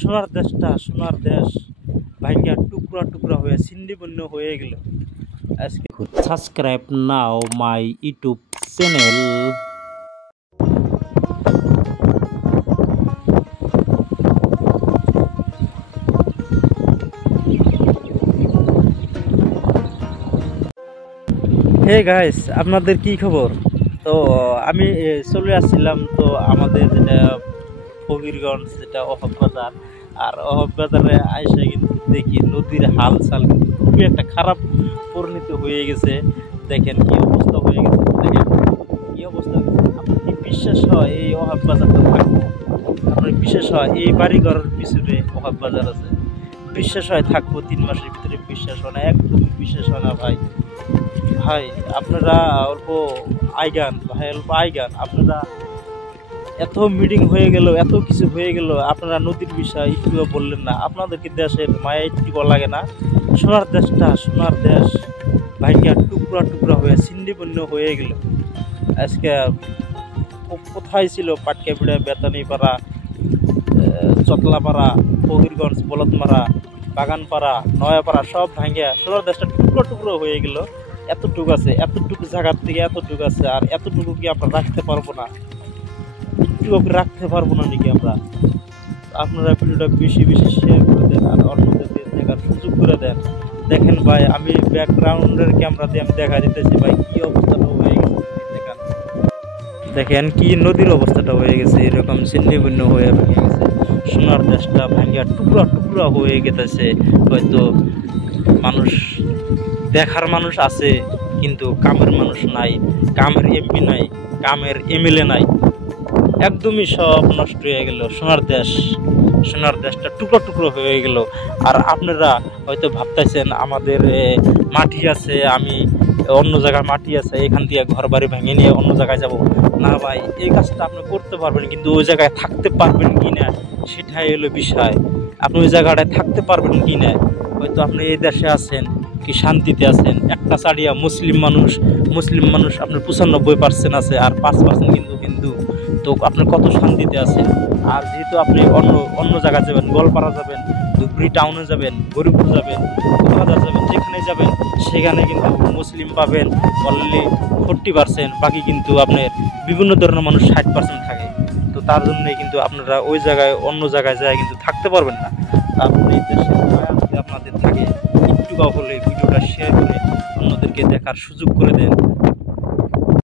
সোনার দেশ ভাঙ্গা টুকরা টুকরা হয়ে ছিন্নভিন্ন হয়ে গেল। আজকে subscribe now my YouTube channel. Hey guys, আপনাদের কি খবর? তো আমি চলে আসছিলাম তো আমাদের যেটা ফকিরগঞ্জ, যেটা অহব বাজার। আর অহব বাজারে আইসা কিন্তু দেখি নদীর হাল চাল কিন্তু খুবই একটা খারাপ পরিণতি হয়ে গেছে। দেখেন কি অবস্থা হয়ে গেছে, দেখেন কি অবস্থা। আপনার কি বিশ্বাস হয় এই অহব বাজারটা থাকবো? আপনার বিশ্বাস হয় এই বাড়িঘরের পিছনে অহব বাজার আছে? বিশ্বাস হয় থাকবো 3 মাসের ভিতরে? বিশ্বাস হয় না, একদমই বিশ্বাস হয় না ভাই। ভাই আপনারা অল্প আইগান আপনারা। এত মিটিং হয়ে গেল, এত কিছু হয়ে গেল, আপনারা নদীর বিষয় একটুও বললেন না। আপনাদেরকে দেশের মায়া একটু লাগে না? সোনার দেশ ভাঙ্গা টুকরা টুকরা হয়ে ছিন্নভিন্ন হয়ে গেল। আজকে কোথায় ছিল পাটকাপিড়া, বেতানিপাড়া, চতলাপাড়া, ফকিরগঞ্জ, বলদমারা, বাগানপাড়া, নয়াপাড়া সব ভাঙ্গা সোনার দেশটা টুকরো টুকরো হয়ে গেল। এতটুকু আছে, এতটুকু জায়গার থেকে এতটুকু আছে, আর এতটুকু কি আমরা রাখতে পারবো না? একটু রাখতে পারবো না নাকি আমরা? আপনারা ভিডিওটা বেশি বেশি শেয়ার করে দেন আর অন্যদেরকে দেখার সুযোগ করে দেন। দেখেন ভাই, আমি ব্যাকগ্রাউন্ডের ক্যামেরা দিয়ে আমি দেখা দিতেছি ভাই কি অবস্থাটা হয়ে গেছে। দেখেন কি নদীর অবস্থাটা হয়ে গেছে, এরকম ছিন্নভিন্ন হয়ে ভেঙে গেছে। সোনার দেশটা ভাঙ্গা টুকরা টুকরা হয়ে গেছে। হয়তো মানুষ দেখার মানুষ আছে, কিন্তু কামের মানুষ নাই, কামের এমপি নাই, কামের এমএলএ নাই। একদমই সব নষ্ট হয়ে গেল। সোনার দেশটা টুকরো টুকরো হয়ে গেল। আর আপনারা হয়তো ভাবতেছেন আমাদের মাটি আছে, আমি অন্য জায়গায় মাটি আছে, এখান দিয়ে ঘর বাড়ি ভেঙে নিয়ে অন্য জায়গায় যাব না। ভাই এই কাজটা আপনি করতে পারবেন, কিন্তু ওই জায়গায় থাকতে পারবেন কি না সেটাই হলো বিষয়। আপনি ওই জায়গাটায় থাকতে পারবেন কি না? হয়তো আপনি এই দেশে আছেন, কি শান্তিতে আছেন? একটা চাড়িয়া মুসলিম মানুষ আপনার 95% আছে, আর 5% কিন্তু হিন্দু। তো আপনি কত শান্তিতে আছেন? আর যেহেতু আপনি অন্য জায়গায় যাবেন, গোয়ালপাড়া যাবেন, ধুবড়ি টাউনে যাবেন, গরিবপুর যাবেন, কোকরাঝার যাবেন, যেখানে যাবেন সেখানে কিন্তু মুসলিম পাবেন অনলি 40%, বাকি কিন্তু আপনার বিভিন্ন ধরনের মানুষ 60% থাকে। তো তার জন্যই কিন্তু আপনারা ওই জায়গায় অন্য জায়গায় যায় কিন্তু থাকতে পারবেন না। আপনি দেশের মায়া যদি আপনাদের থাকে, একটু হলে ভিডিওটা শেয়ার করে অন্যদেরকে দেখার সুযোগ করে দেন।